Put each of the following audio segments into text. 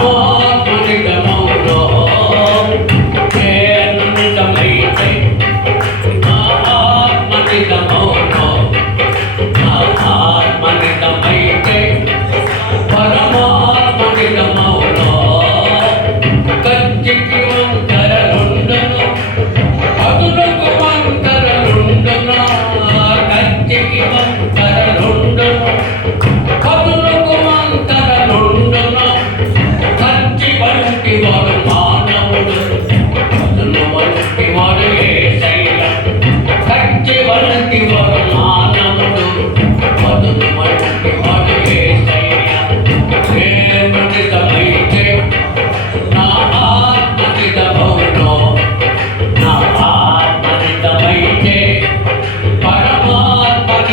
こう。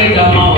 Gracias.